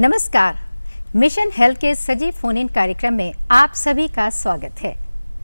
नमस्कार। Mission health के सजीव फोन इन कार्यक्रम में आप सभी का स्वागत है।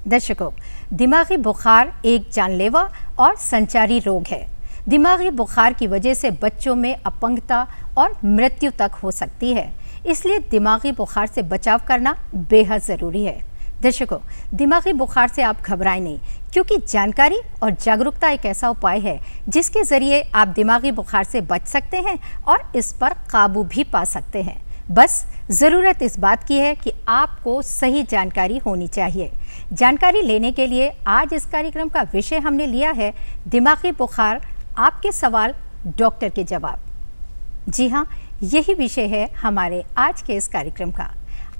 दर्शकों, दिमागी बुखार एक जानलेवा और संचारी रोग है। दिमागी बुखार की वजह से बच्चों में अपंगता और मृत्यु तक हो सकती है, इसलिए दिमागी बुखार से बचाव करना बेहद ज़रूरी है। दर्शकों, दिमागी बुखार से आप घबराएं नहीं, क्योंकि जानकारी और जागरूकता एक ऐसा उपाय है जिसके ज़रिए आप दिमागी बुखार से बच सकते हैं और इस पर काबू भी पा सकते हैं। बस ज़रूरत इस बात की है कि आपको सही जानकारी होनी चाहिए। जानकारी लेने के लिए आज इस कार्यक्रम का विषय हमने लिया है दिमागी बुखार, आपके सवाल डॉक्टर के जवाब। जी हाँ, यही विषय है हमारे आज के इस कार्यक्रम का।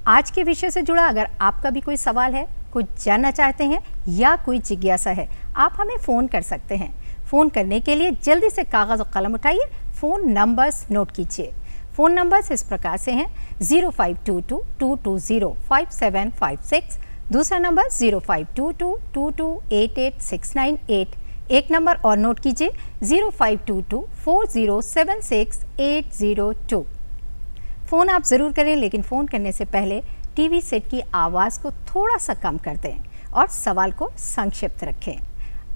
आज के विषय से जुड़ा अगर आपका भी कोई सवाल है, कुछ जानना चाहते हैं या कोई जिज्ञासा है, आप हमें फ़ोन कर सकते हैं। फ़ोन करने के लिए जल्दी से कागज़ और कलम उठाइए, फ़ोन नंबर्स नोट कीजिए। फ़ोन नंबर्स इस प्रकार से हैं 0522-220-5756, दूसरा नंबर 0522-2288-698, एक नंबर और नोट कीजिए 0522-4076-802। फ़ोन आप ज़रूर करें, लेकिन फ़ोन करने से पहले टीवी सेट की आवाज़ को थोड़ा सा कम कर दें और सवाल को संक्षिप्त रखें।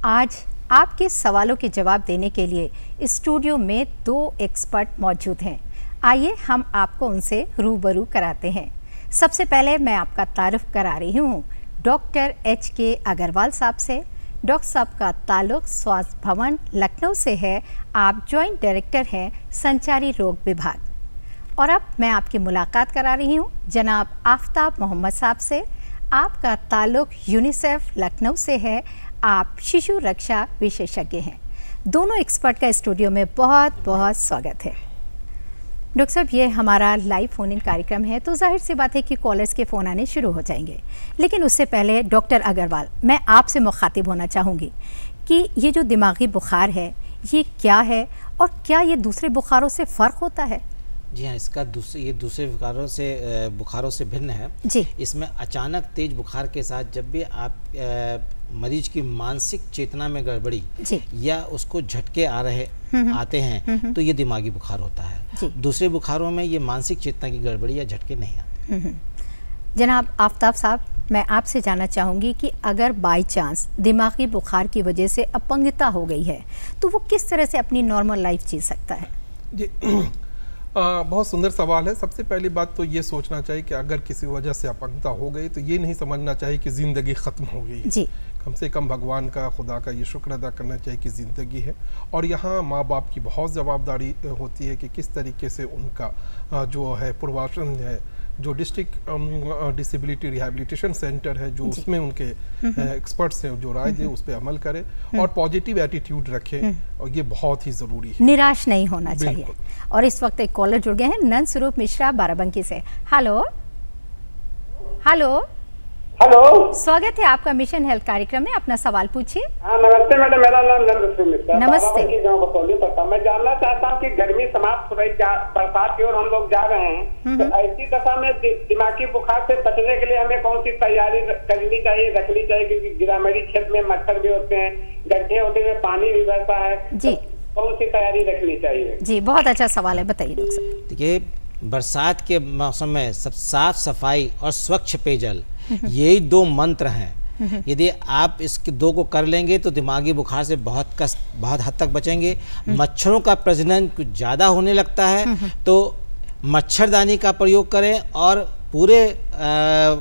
आज आपके सवालों के जवाब देने के लिए स्टूडियो में 2 एक्सपर्ट मौजूद हैं। आइए हम आपको उनसे रूबरू कराते हैं। सबसे पहले मैं आपका तारुफ करा रही हूँ डॉक्टर HK अग्रवाल साहब से। डॉक्टर साहब का ताल्लुक़ स्वास्थ्य भवन लखनऊ से है। आप जॉइंट डायरेक्टर हैं संचारी रोग विभाग। और अब मैं आपकी मुलाकात करा रही हूँ जनाब आफ्ताब मोहम्मद साहब से। आपका ताल्लुक़ यूनिसेफ लखनऊ से है। आप शिशु रक्षा विशेषज्ञ हैं। दोनों एक्सपर्ट का स्टूडियो में बहुत बहुत स्वागत है। डॉक्टर साहब, ये हमारा लाइव फ़ोन इन कार्यक्रम है, तो जाहिर सी बात है कि कॉलर्स के फ़ोन आने शुरू हो जाएंगे। लेकिन उससे पहले डॉक्टर अग्रवाल, मैं आपसे मुखातिब होना चाहूँगी कि ये जो दिमागी बुखार है ये क्या है और क्या ये दूसरे बुखारों से फ़र्क होता है? जी हाँ, इसका ये दूसरे बुखारों से भिन्न है जी। इसमें अचानक तेज बुखार के साथ जब भी आप मरीज की मानसिक चेतना में गड़बड़ी या उसको झटके आते हैं तो ये दिमागी बुखार होता है। दूसरे बुखारों में ये मानसिक चेतना की गड़बड़ी या झटके नहीं आते। जनाब आफ्ताब साहब, मैं आपसे जानना चाहूँगी कि अगर बाई चांस दिमागी बुखार की वजह से अपंगता हो गई है तो वो किस तरह से अपनी नॉर्मल लाइफ जी सकता है? जी बहुत सुंदर सवाल है। सबसे पहली बात तो ये सोचना चाहिए कि अगर किसी वजह से अपंगता हो गई तो ये नहीं समझना चाहिए कि ज़िंदगी ख़त्म हो गई है। जी। कम से कम भगवान का, खुदा का ये शुक्र अदा करना चाहिए कि ज़िंदगी है। और यहाँ माँ बाप की बहुत जवाबदारी होती है कि किस तरीके से उनका जो है पूर्वासन है, जो डिस्ट्रिक्ट डिसेबिलिटी रिहैबिलिटेशन सेंटर है, जो उसमें उनके एक्सपर्ट्स हैं, जो राय दे उस पर अमल करें और पॉजिटिव एटीट्यूड रखें, और ये बहुत ही ज़रूरी है। निराश नहीं होना चाहिए। और इस वक्त एक कॉलर जुड़ गए हैं नंद स्वरूप मिश्रा बाराबंकी से। हेलो हेलो हेलो, स्वागत है आपका मिशन हेल्थ कार्यक्रम में। अपना सवाल पूछिए। हाँ, नमस्ते मैडम, मेरा नाम नंद स्वरूप मिश्रा। नमस्ते। मैं जानना चाहता हूँ कि गर्मी समाप्त हो रही, बरसात की ओर हम लोग जा रहे हैं, तो ऐसी दशा में दिमागी बुखार से बचने के लिए हमें कौन सी तैयारी करनी चाहिए, रखनी चाहिए? क्योंकि ग्रामीण क्षेत्र में मच्छर भी होते हैं, गड्ढे होते हैं, पानी भी बहता है जी, तो कौन सी तैयारी रखनी चाहिए? जी, बहुत अच्छा सवाल है, बताइए डॉक्टर साहब। देखिए, बरसात के मौसम में सब साफ सफाई और स्वच्छ पेयजल, यही 2 मंत्र हैं। यदि आप इसके 2 को कर लेंगे तो दिमागी बुखार से बहुत हद तक बचेंगे। मच्छरों का प्रजनन कुछ ज़्यादा होने लगता है तो मच्छरदानी का प्रयोग करें और पूरे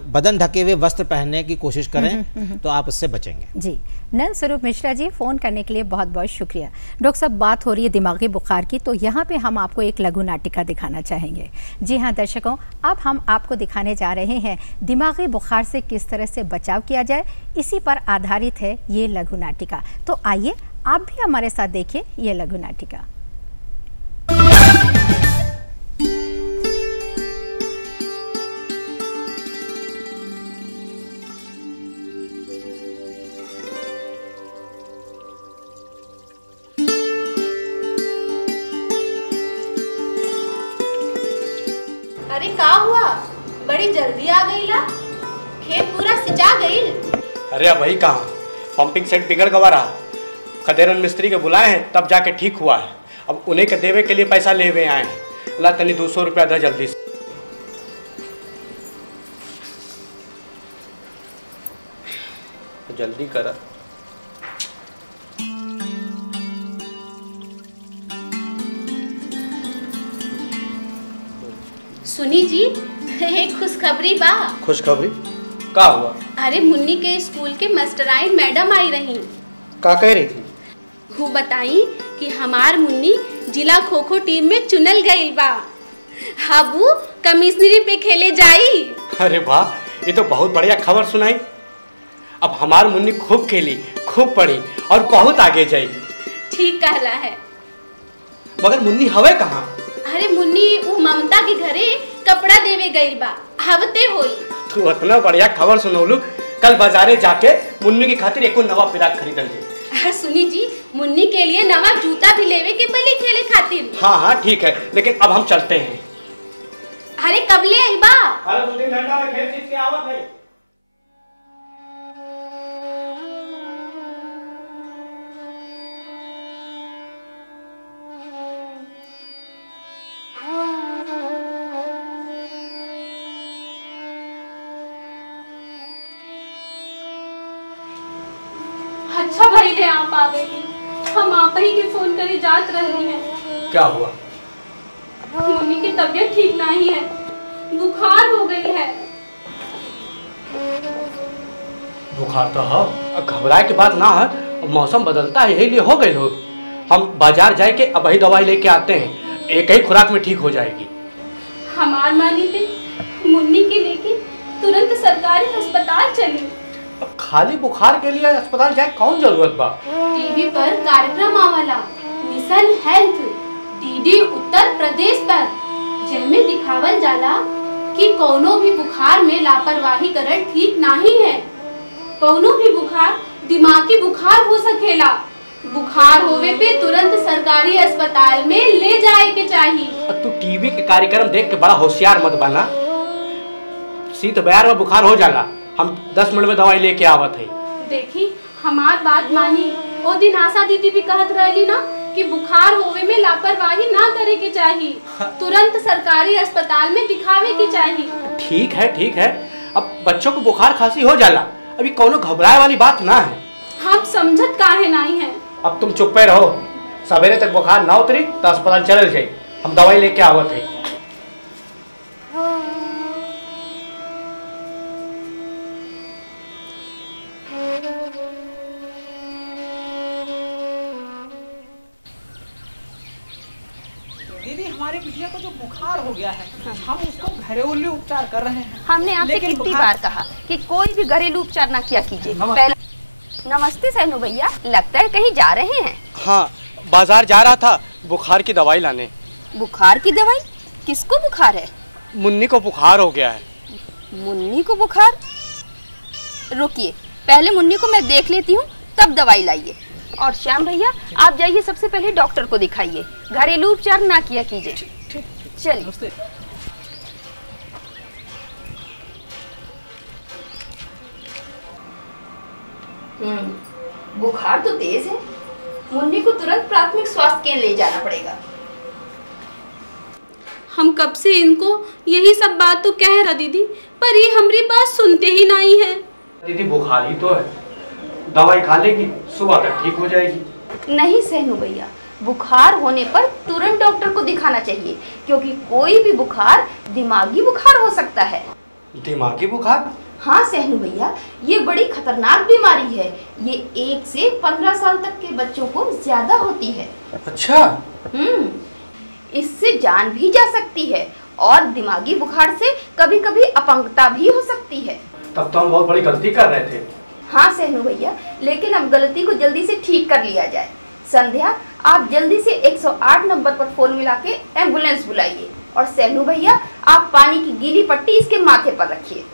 बदन ढके हुए वस्त्र पहनने की कोशिश करें तो आप उससे बचेंगे। जी, नंद स्वरूप मिश्रा जी, फ़ोन करने के लिए बहुत बहुत शुक्रिया। डॉक्टर साहब, बात हो रही है दिमागी बुखार की, तो यहाँ पे हम आपको एक लघु नाटिका दिखाना चाहेंगे। जी हाँ दर्शकों, अब हम आपको दिखाने जा रहे हैं दिमागी बुखार से किस तरह से बचाव किया जाए। इसी पर आधारित है ये लघु नाटिका। तो आइए आप भी हमारे साथ देखिए ये लघु नाटिका। अरे का हुआ, बड़ी जल्दी आ गई ला? खेत पूरा सिंचा गई? अरे अब वही कहा, पंपिंग सेट बिगड़ गवा रहा, खदेरन मिस्त्री के बुलाए हैं तब जाके ठीक हुआ है। अब उन्हीं के देवे के लिए पैसा ले हुए आए हैं। ला तनी 200 रुपया दे जल्दी से। जल्दी करा। सुनी जी, एक खुशखबरी बा। खुशखबरी का हुआ? अरे मुन्नी के स्कूल के मास्टराइन मैडम आई रही। का कह रही थी? वो बताई कि हमार मुन्नी जिला खो खो टीम में चुनल गई बा। हाबू कमिश्नरी पे खेले जाई। अरे वाह, ये तो बहुत बढ़िया खबर सुनाई। अब हमार मुन्नी खूब खेली, खूब पढ़ी और बहुत आगे जाई। ठीक कहला है। मगर मुन्नी हवे कहाँ? अरे मुन्नी वो ममता के घरे कपड़ा देवे गई बा, हवते होई। तू इतना बढ़िया खबर सुनौलू, कल बाजारे जाके मुन्नी की खातिर एको नवा पिराक खरीदल जाए। सुनी जी, मुन्नी के लिए नवा जूता भी लेवे के पड़ी खेले खातिर। हाँ हाँ ठीक है, लेकिन अब हम चलते हैं। अरे कब ले आई बा? अरे 2-3 घंटा में खेल जीत के आवत है। अच्छा भाई ले आप आ गई। हम आप ही के फोन करे जात रही हैं। क्या हुआ? मुन्नी की तबीयत ठीक नहीं है, बुखार हो गई है। बुखार तो है, घबराए की बात ना है, मौसम बदलता है, यही लिए हो गई हो। हम बाजार जाए के अब ही दवाई लेके आते हैं, एक ही खुराक में ठीक हो जाएगी। हमार मानी थे मुन्नी के लेके तुरंत सरकारी अस्पताल चली। अब खाली बुखार के लिए अस्पताल जाए कौन जरूरत बा? टीवी पर कार्यक्रम आवाला mission health DD Uttar Pradesh पर, जिसमें दिखावल जाला कि कोनो भी बुखार में लापरवाही करल ठीक नहीं है। कोनो भी बुखार दिमागी बुखार हो सकेला। बुखार होवे पे तुरंत सरकारी अस्पताल में ले जाए के चाहिए। तू टीवी के कार्यक्रम देख के बड़ा होशियार मत बना। शीत बयार में बुखार हो जाला, हम 10 मिनट में दवाई लेके आवत है। देखी हमार बात मानी। ओ दिन आशा दीदी भी कहत रहली ना कि बुखार होवे में लापरवाही ना करे के चाहिए, तुरंत सरकारी अस्पताल में दिखावे के चाहिए। ठीक है ठीक है, अब बच्चों को बुखार खांसी हो जाला, अभी कोनो घबराए वाली बात ना है। हम समझत काहे नहीं है। अब तुम चुप्पे रहो, सवेरे तक बुखार ना उतरी तो अस्पताल चल जाए, हम दवाई लेके आवत है। दीदी हमारे बिटिया को जो बुखार हो गया है, हम उसको घरेलू उपचार कर रहे हैं। हमने आपसे कितनी बार कहा कि कोई भी घरेलू उपचार ना किया कीजिए। नमस्ते सैनू भैया, लगता है कहीं जा रहे हैं। हाँ, बाजार जा रहा था बुखार की दवाई लाने। बुखार की दवाई? किसको बुखार है? मुन्नी को बुखार हो गया है। मुन्नी को बुखार? रुकिए, पहले मुन्नी को मैं देख लेती हूँ, तब दवाई लाइए। और श्याम भैया आप जाइए, सबसे पहले डॉक्टर को दिखाइए, घरेलू उपचार ना किया कीजिए। चलिए। बुखार तो तेज है, मुन्नी को तुरंत प्राथमिक स्वास्थ्य केंद्र ले जाना पड़ेगा। हम कब से इनको यही सब बात तो कह रहा दीदी, पर ये हमारी बात सुनते ही नहीं है। दीदी बुखार ही तो है, दवाई खा लेगी, सुबह तक ठीक हो जाएगी। नहीं सहनू भैया, बुखार होने पर तुरंत डॉक्टर को दिखाना चाहिए, क्योंकि कोई भी बुखार दिमागी बुखार हो सकता है। दिमागी बुखार? हाँ सहनू भैया, ये बड़ी खतरनाक बीमारी है। ये 1 से 15 साल तक के बच्चों को ज्यादा होती है। अच्छा। इससे जान भी जा सकती है, और दिमागी बुखार से कभी कभी अपंगता भी हो सकती है। तब तो हम बहुत बड़ी गलती कर रहे थे। हाँ सहनू भैया, लेकिन अब गलती को जल्दी से ठीक कर लिया जाए। संध्या, आप जल्दी से 108 नंबर पर फोन मिला के एम्बुलेंस बुलाइए। और सहनू भैया, आप पानी की गीली पट्टी इसके माथे पर रखिए।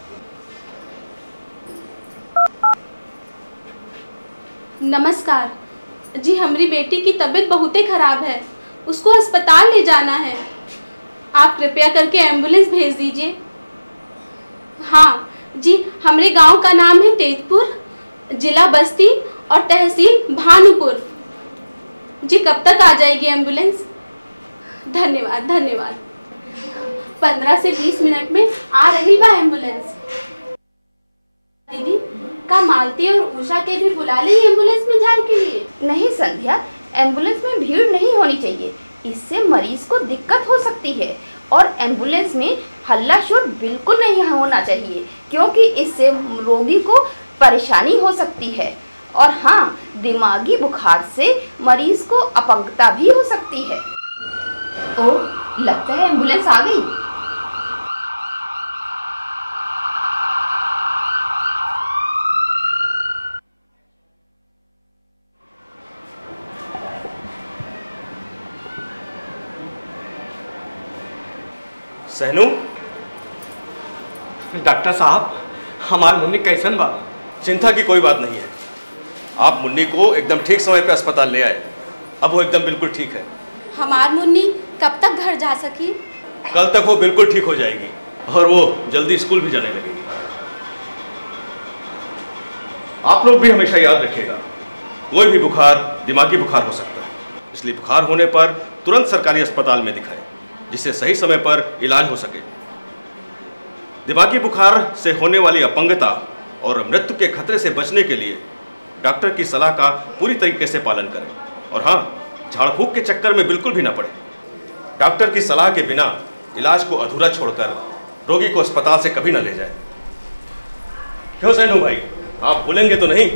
नमस्कार जी, हमारी बेटी की तबीयत बहुत ही खराब है, उसको अस्पताल ले जाना है। आप कृपया करके एम्बुलेंस भेज दीजिए। हाँ जी, हमारे गांव का नाम है तेजपुर, जिला बस्ती और तहसील भानुपुर। जी कब तक आ जाएगी एम्बुलेंस? धन्यवाद धन्यवाद। 15 से 20 मिनट में आ रही बा एम्बुलेंस। दीदी का मालती और उषा के भी बुला ली एम्बुलेंस में जाने के लिए? नहीं संध्या, एम्बुलेंस में भीड़ नहीं होनी चाहिए, इससे मरीज को दिक्कत हो सकती है। और एम्बुलेंस में हल्ला शोर बिल्कुल नहीं होना चाहिए, क्योंकि इससे रोगी को परेशानी हो सकती है। और हाँ, दिमागी बुखार से मरीज को अपंगता भी हो सकती है। ओह, लगता है एम्बुलेंस आ गई। सहनू, डॉक्टर साहब, हमार मुन्नी कैसन बा? चिंता की कोई बात नहीं है। आप मुन्नी को एकदम ठीक समय पे अस्पताल ले आए। अब वो एकदम बिल्कुल ठीक है। हमार मुन्नी कब तक घर जा सकी? कल तक वो बिल्कुल ठीक हो जाएगी और वो जल्दी स्कूल भी जाने लगेगी। आप लोग भी हमेशा याद रखिएगा, कोई भी बुखार दिमागी बुखार हो सकता है, इसलिए बुखार होने पर तुरंत सरकारी अस्पताल में दिखाएं, जिससे सही समय पर इलाज हो सके। दिमागी बुखार से होने वाली अपंगता और मृत्यु के खतरे से बचने के लिए डॉक्टर की सलाह का पूरी तरीके से पालन करें। और हाँ, झाड़ फूक के चक्कर में बिल्कुल भी ना पड़े। डॉक्टर की सलाह के बिना इलाज को अधूरा छोड़कर रोगी को अस्पताल से कभी ना ले जाए। क्यों सैनू भाई, आप भूलेंगे तो नहीं?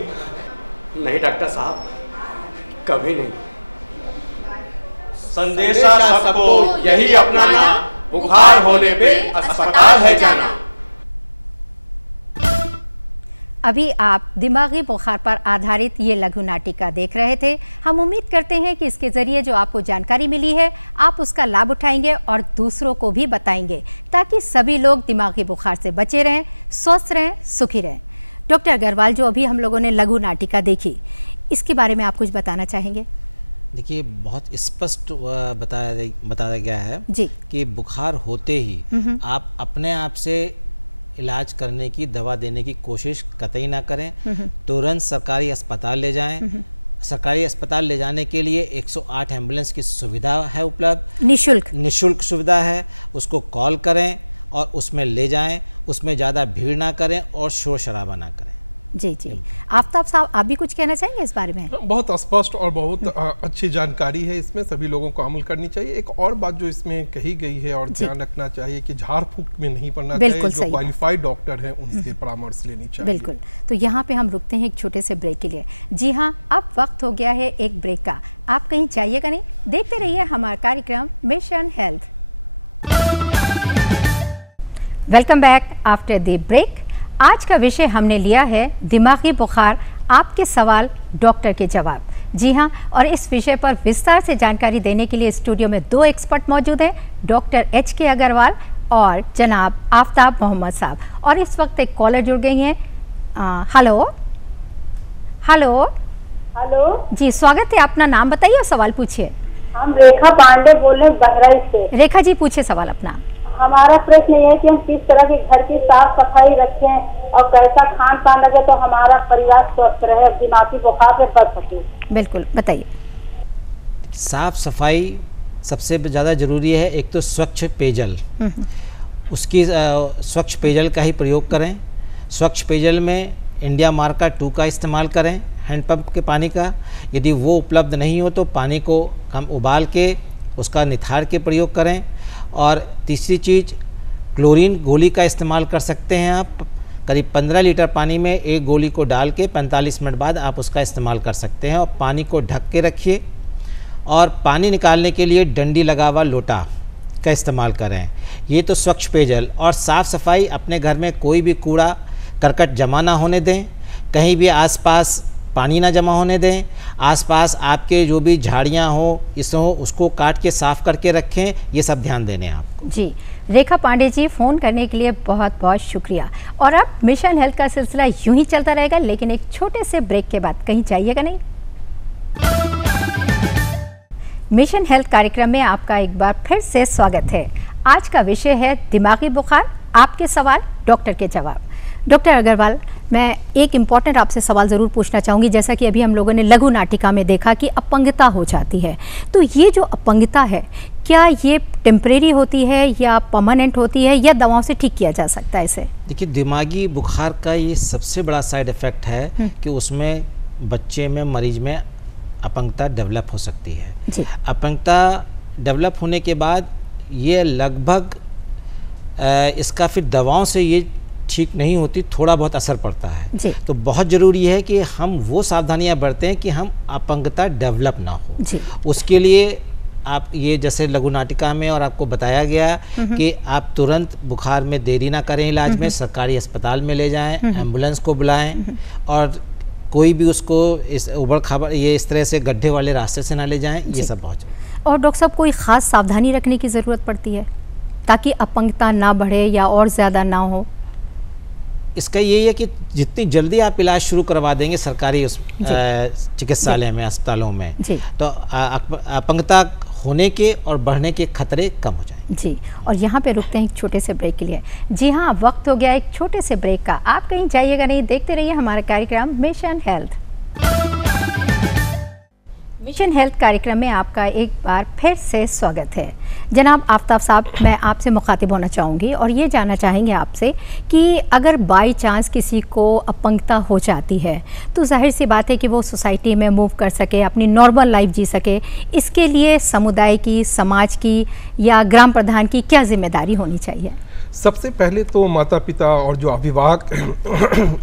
नहीं डॉक्टर साहब, कभी नहीं। संदेशा सबको यही अपनाना, बुखार होने पे अस्पताल है जाना। अभी आप दिमागी बुखार पर आधारित ये लघु नाटिका देख रहे थे। हम उम्मीद करते हैं कि इसके ज़रिए जो आपको जानकारी मिली है आप उसका लाभ उठाएंगे और दूसरों को भी बताएंगे, ताकि सभी लोग दिमागी बुखार से बचे रहें, स्वस्थ रहें, सुखी रहें। डॉक्टर अग्रवाल, जो अभी हम लोगों ने लघु नाटिका देखी, इसके बारे में आप कुछ बताना चाहेंगे? देखिए, बहुत स्पष्ट बताया गया है जी कि बुखार होते ही आप अपने आप से इलाज करने की, दवा देने की कोशिश कतई ना करें। तुरंत सरकारी अस्पताल ले जाएं। सरकारी अस्पताल ले जाने के लिए 108 एम्बुलेंस की सुविधा है उपलब्ध, निःशुल्क सुविधा है। उसको कॉल करें और उसमें ले जाएं। उसमें ज़्यादा भीड़ ना करें और शोर शराबा ना करें। जी जी, आफ्ताब साहब, आप भी कुछ कहना चाहेंगे इस बारे में? बहुत स्पष्ट और बहुत अच्छी जानकारी है, इसमें सभी लोगों को अमल करनी चाहिए। एक और बात जो इसमें कही गई है और ध्यान रखना चाहिए कि झाड़ फूक में नहीं पड़ना चाहिए। जो क्वालिफाइड डॉक्टर हैं उनसे परामर्श लेनी चाहिए। बिल्कुल। तो यहाँ पे हम रुकते हैं एक छोटे से ब्रेक के लिए। जी हाँ, अब वक्त हो गया है एक ब्रेक का। आप कहीं जाइएगा नहीं, देखते रहिए हमारा कार्यक्रम mission health. Welcome back after the break. आज का विषय हमने लिया है दिमागी बुखार, आपके सवाल डॉक्टर के जवाब। जी हाँ, और इस विषय पर विस्तार से जानकारी देने के लिए स्टूडियो में दो एक्सपर्ट मौजूद हैं, डॉक्टर HK अग्रवाल और जनाब आफ्ताब मोहम्मद साहब। और इस वक्त एक कॉलर जुड़ गई हैं। हेलो हेलो हेलो जी, स्वागत है। अपना नाम बताइए और सवाल पूछिए। हम रेखा पांडे बोल रहे हैं बहराइच से। रेखा जी, पूछिए सवाल अपना। हमारा प्रश्न ये है कि हम किस तरह के घर की साफ सफाई रखें और कैसा खान पान रखें तो हमारा परिवार स्वस्थ रहे और दिमागी बुखार से बच सके। बिल्कुल, बताइए। साफ सफाई सबसे ज़्यादा ज़रूरी है। एक तो स्वच्छ पेयजल, उसकी स्वच्छ पेयजल का ही प्रयोग करें। स्वच्छ पेयजल में इंडिया मार्का 2 का इस्तेमाल करें, हैंडपम्प के पानी का। यदि वो उपलब्ध नहीं हो तो पानी को हम उबाल के उसका निथार के प्रयोग करें। और तीसरी चीज़, क्लोरीन गोली का इस्तेमाल कर सकते हैं आप। करीब 15 लीटर पानी में एक गोली को डाल के 45 मिनट बाद आप उसका इस्तेमाल कर सकते हैं। और पानी को ढक के रखिए और पानी निकालने के लिए डंडी लगा हुआ लोटा का इस्तेमाल करें। ये तो स्वच्छ पेयजल। और साफ़ सफाई, अपने घर में कोई भी कूड़ा करकट जमा ना होने दें, कहीं भी आसपास पानी ना जमा होने दें। आसपास आपके जो भी झाड़ियाँ हो उसको काट के साफ़ करके रखें। ये सब ध्यान देने आपको। जी, रेखा पांडे जी, फ़ोन करने के लिए बहुत बहुत शुक्रिया। और अब मिशन हेल्थ का सिलसिला यूं ही चलता रहेगा, लेकिन एक छोटे से ब्रेक के बाद कहीं जाइएगा नहीं। मिशन हेल्थ कार्यक्रम में आपका एक बार फिर से स्वागत है। आज का विषय है दिमागी बुखार, आपके सवाल डॉक्टर के जवाब। डॉक्टर अग्रवाल, मैं एक इम्पॉर्टेंट आपसे सवाल ज़रूर पूछना चाहूँगी। जैसा कि अभी हम लोगों ने लघु नाटिका में देखा कि अपंगता हो जाती है, तो ये जो अपंगता है क्या ये टेम्परेरी होती है या परमानेंट होती है या दवाओं से ठीक किया जा सकता है इसे? देखिए, दिमागी बुखार का ये सबसे बड़ा साइड इफ़ेक्ट है कि उसमें बच्चे में, मरीज में अपंगता डेवलप हो सकती है जी। अपंगता डेवलप होने के बाद ये लगभग इसका फिर दवाओं से ये ठीक नहीं होती, थोड़ा बहुत असर पड़ता है जी। तो बहुत ज़रूरी है कि हम वो सावधानियां बरतें कि हम अपंगता डेवलप ना हो जी। उसके लिए आप ये जैसे लघु नाटिका में और आपको बताया गया कि आप तुरंत बुखार में देरी ना करें, इलाज में सरकारी अस्पताल में ले जाएं, एम्बुलेंस को बुलाएं और कोई भी उसको इस उबड़ खाबड़ ये इस तरह से गड्ढे वाले रास्ते से ना ले जाएं, ये सब बहुत जरूरी। और डॉक्टर साहब, कोई ख़ास सावधानी रखने की ज़रूरत पड़ती है ताकि अपंगता ना बढ़े या और ज़्यादा ना हो? इसका यही है कि जितनी जल्दी आप इलाज शुरू करवा देंगे सरकारी उस चिकित्सालय में, अस्पतालों में, तो अपंगता होने के और बढ़ने के खतरे कम हो जाएंगे। जी, और यहाँ पे रुकते हैं एक छोटे से ब्रेक के लिए। जी हाँ, वक्त हो गया एक छोटे से ब्रेक का। आप कहीं जाइएगा नहीं, देखते रहिए हमारा कार्यक्रम मिशन हेल्थ। मिशन हेल्थ कार्यक्रम में आपका एक बार फिर से स्वागत है। जनाब आफ्ताब साहब, मैं आपसे मुखातिब होना चाहूँगी और ये जानना चाहेंगे आपसे कि अगर बाई चांस किसी को अपंगता हो जाती है तो जाहिर सी बात है कि वो सोसाइटी में मूव कर सके, अपनी नॉर्मल लाइफ जी सके, इसके लिए समुदाय की, समाज की या ग्राम प्रधान की क्या जिम्मेदारी होनी चाहिए? सबसे पहले तो माता पिता और जो अभिभावक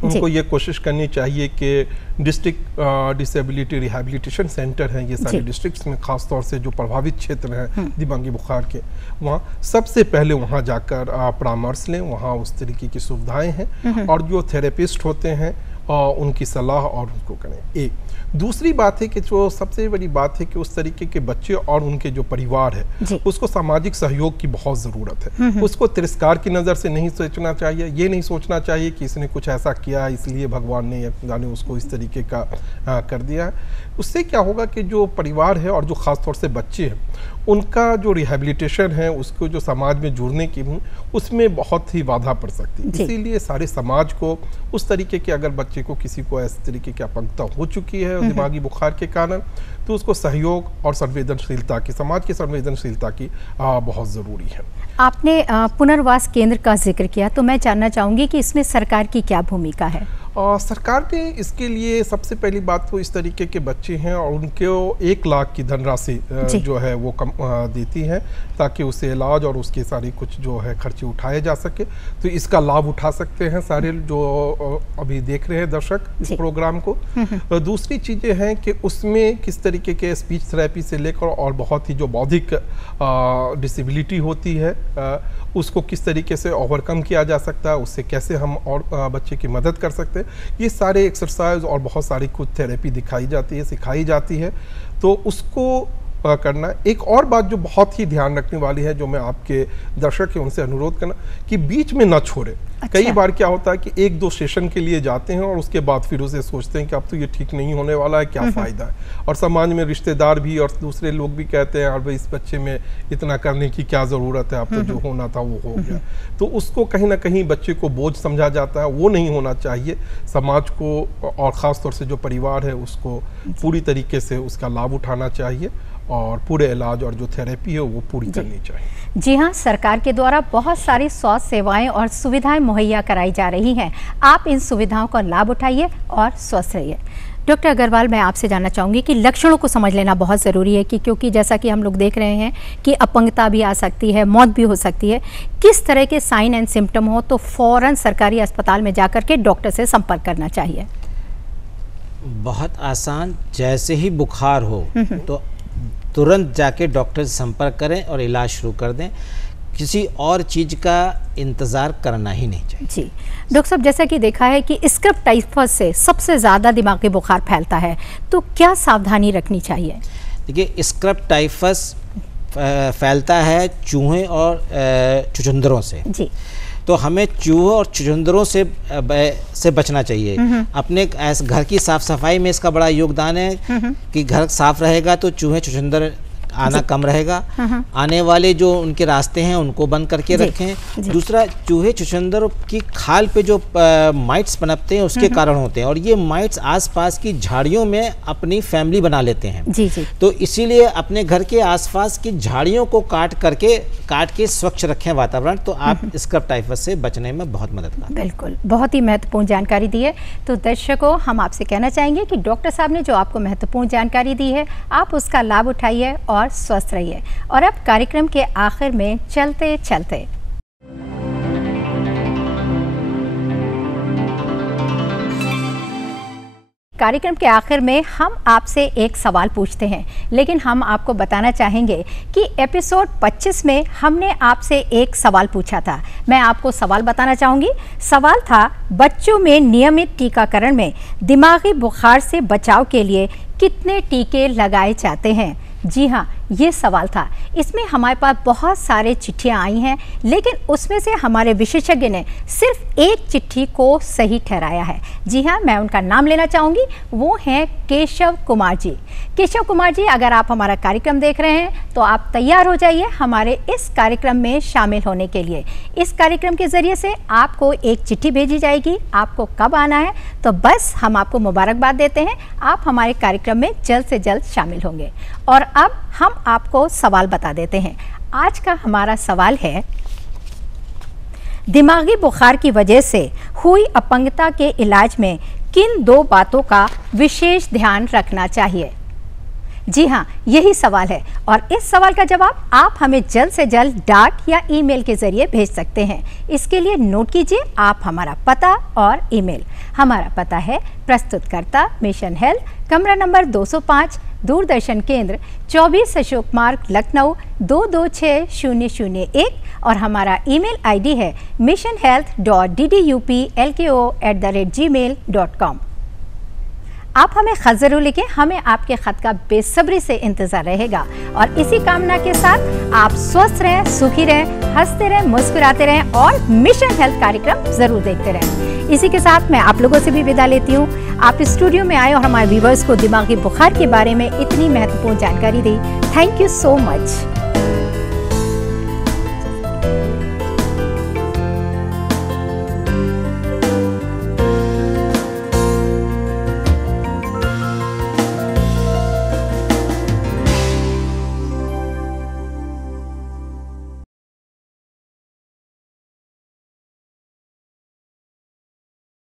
उनको ये कोशिश करनी चाहिए कि डिस्ट्रिक्ट डिसेबिलिटी रिहैबिलिटेशन सेंटर हैं, ये सारे डिस्ट्रिक्ट्स में खास तौर से जो प्रभावित क्षेत्र हैं दिमागी बुखार के, वहाँ सबसे पहले वहाँ जाकर परामर्श लें। वहाँ उस तरीके की सुविधाएं हैं और जो थेरेपिस्ट होते हैं उनकी सलाह और उनको करें। एक दूसरी बात है कि जो सबसे बड़ी बात है कि उस तरीके के बच्चे और उनके जो परिवार है उसको सामाजिक सहयोग की बहुत ज़रूरत है। उसको तिरस्कार की नज़र से नहीं सोचना चाहिए, ये नहीं सोचना चाहिए कि इसने कुछ ऐसा किया इसलिए भगवान ने या खुदा ने उसको इस तरीके का कर दिया है। उससे क्या होगा कि जो परिवार है और जो ख़ास तौर से बच्चे हैं उनका जो रिहैबिलिटेशन है, उसको जो समाज में जुड़ने की उसमें बहुत ही बाधा पड़ सकती है। इसीलिए सारे समाज को उस तरीके के, अगर बच्चे को किसी को इस तरीके की अपंगता हो चुकी है दिमागी बुखार के कारण, तो उसको सहयोग और संवेदनशीलता की, समाज की संवेदनशीलता की बहुत ज़रूरी है। आपने पुनर्वास केंद्र का जिक्र किया, तो मैं जानना चाहूँगी कि इसमें सरकार की क्या भूमिका है? सरकार ने इसके लिए सबसे पहली बात तो इस तरीके के बच्चे हैं और उनको 1 लाख की धनराशि जो है वो कम देती है ताकि उससे इलाज और उसके सारी कुछ जो है खर्चे उठाए जा सके। तो इसका लाभ उठा सकते हैं सारे जो अभी देख रहे हैं दर्शक इस प्रोग्राम को। दूसरी चीज़ें हैं कि उसमें किस तरीके के स्पीच थेरेपी से लेकर और बहुत ही जो बौद्धिक डिसेबिलिटी होती है उसको किस तरीके से ओवरकम किया जा सकता है, उससे कैसे हम और बच्चे की मदद कर सकते हैं, ये सारे एक्सरसाइज और बहुत सारी खुद थेरेपी दिखाई जाती है, सिखाई जाती है। तो उसको करना। एक और बात जो बहुत ही ध्यान रखने वाली है, जो मैं आपके दर्शक है उनसे अनुरोध करना कि बीच में ना छोड़े। कई बार क्या होता है कि 1-2 सेशन के लिए जाते हैं और उसके बाद फिर उसे सोचते हैं कि अब तो ये ठीक नहीं होने वाला है, क्या फ़ायदा है। और समाज में रिश्तेदार भी और दूसरे लोग भी कहते हैं, भाई इस बच्चे में इतना करने की क्या ज़रूरत है, अब तो जो होना था वो हो गया। तो उसको कहीं ना कहीं बच्चे को बोझ समझा जाता है, वो नहीं होना चाहिए। समाज को और ख़ास तौर से जो परिवार है उसको पूरी तरीके से उसका लाभ उठाना चाहिए और पूरे इलाज और जो थेरेपी है वो पूरी करनी चाहिए। जी हाँ, सरकार के द्वारा बहुत सारी स्वास्थ्य सेवाएं और सुविधाएं मुहैया कराई जा रही हैं। आप इन सुविधाओं का लाभ उठाइए और स्वस्थ रहिए। डॉक्टर अग्रवाल, मैं आपसे जानना चाहूँगी कि लक्षणों को समझ लेना बहुत ज़रूरी है कि क्योंकि जैसा कि हम लोग देख रहे हैं कि अपंगता भी आ सकती है, मौत भी हो सकती है। किस तरह के साइन एंड सिम्टम हो तो फ़ौरन सरकारी अस्पताल में जाकर के डॉक्टर से संपर्क करना चाहिए? बहुत आसान, जैसे ही बुखार हो तो तुरंत जाके डॉक्टर से संपर्क करें और इलाज शुरू कर दें। किसी और चीज़ का इंतज़ार करना ही नहीं चाहिए। जी डॉक्टर साहब, जैसा कि देखा है कि स्क्रब टाइफस से सबसे ज़्यादा दिमागी बुखार फैलता है, तो क्या सावधानी रखनी चाहिए? देखिए, स्क्रब टाइफस फैलता है चूहे और चुचुंदरों से। जी, तो हमें चूहों और चुचुंदरों से बचना चाहिए। अपने घर की साफ सफाई में इसका बड़ा योगदान है कि घर साफ रहेगा तो चूहे चुचुंदर आना कम रहेगा। आने वाले जो उनके रास्ते हैं उनको बंद करके रखें। दूसरा, चूहे चुचंदर की खाल पे जो माइट्स पनपते हैं उसके कारण होते हैं, और ये माइट्स आसपास की झाड़ियों में अपनी फैमिली बना लेते हैं। तो इसीलिए अपने घर के आसपास की झाड़ियों को काट के स्वच्छ रखें वातावरण, तो आप स्क्रब टाइफस से बचने में बहुत मदद करें। बिल्कुल, बहुत ही महत्वपूर्ण जानकारी दी है। तो दर्शकों, हम आपसे कहना चाहेंगे कि डॉक्टर साहब ने जो आपको महत्वपूर्ण जानकारी दी है, आप उसका लाभ उठाइए और स्वस्थ रहिए। और अब कार्यक्रम के आखिर में चलते चलते कार्यक्रम के आखिर में हम आपसे एक सवाल पूछते हैं, लेकिन हम आपको बताना चाहेंगे कि एपिसोड 25 में हमने आपसे एक सवाल पूछा था। मैं आपको सवाल बताना चाहूँगी। सवाल था, बच्चों में नियमित टीकाकरण में दिमागी बुखार से बचाव के लिए कितने टीके लगाए जाते हैं? जी हाँ, ये सवाल था। इसमें हमारे पास बहुत सारे चिट्ठियाँ आई हैं, लेकिन उसमें से हमारे विशेषज्ञ ने सिर्फ एक चिट्ठी को सही ठहराया है। जी हाँ, मैं उनका नाम लेना चाहूँगी। वो हैं केशव कुमार जी। केशव कुमार जी, अगर आप हमारा कार्यक्रम देख रहे हैं तो आप तैयार हो जाइए हमारे इस कार्यक्रम में शामिल होने के लिए। इस कार्यक्रम के ज़रिए से आपको एक चिट्ठी भेजी जाएगी। आपको कब आना है, तो बस हम आपको मुबारकबाद देते हैं। आप हमारे कार्यक्रम में जल्द से जल्द शामिल होंगे। और अब हम आपको सवाल बता देते हैं। आज का हमारा सवाल है, दिमागी बुखार की वजह से हुई अपंगता के इलाज में किन 2 बातों का विशेष ध्यान रखना चाहिए? जी हाँ, यही सवाल है, और इस सवाल का जवाब आप हमें जल्द से जल्द डाक या ईमेल के जरिए भेज सकते हैं। इसके लिए नोट कीजिए आप हमारा पता और ईमेल। हमारा पता है प्रस्तुतकर्ता मिशन हेल्थ, कमरा नंबर 205, दूरदर्शन केंद्र, 24 अशोक मार्ग, लखनऊ 226001, और हमारा ईमेल आईडी है missionhealth.ddupLko@gmail.com। आप हमें खत जरूर लिखें, हमें आपके खत का बेसब्री से इंतजार रहेगा। और इसी कामना के साथ आप स्वस्थ रहें, सुखी रहें, हंसते रहें, मुस्कुराते रहें और मिशन हेल्थ कार्यक्रम जरूर देखते रहें। इसी के साथ मैं आप लोगों से भी विदा लेती हूँ। आप स्टूडियो में आए और हमारे व्यूवर्स को दिमागी बुखार के बारे में इतनी महत्वपूर्ण जानकारी दी। Thank you so much.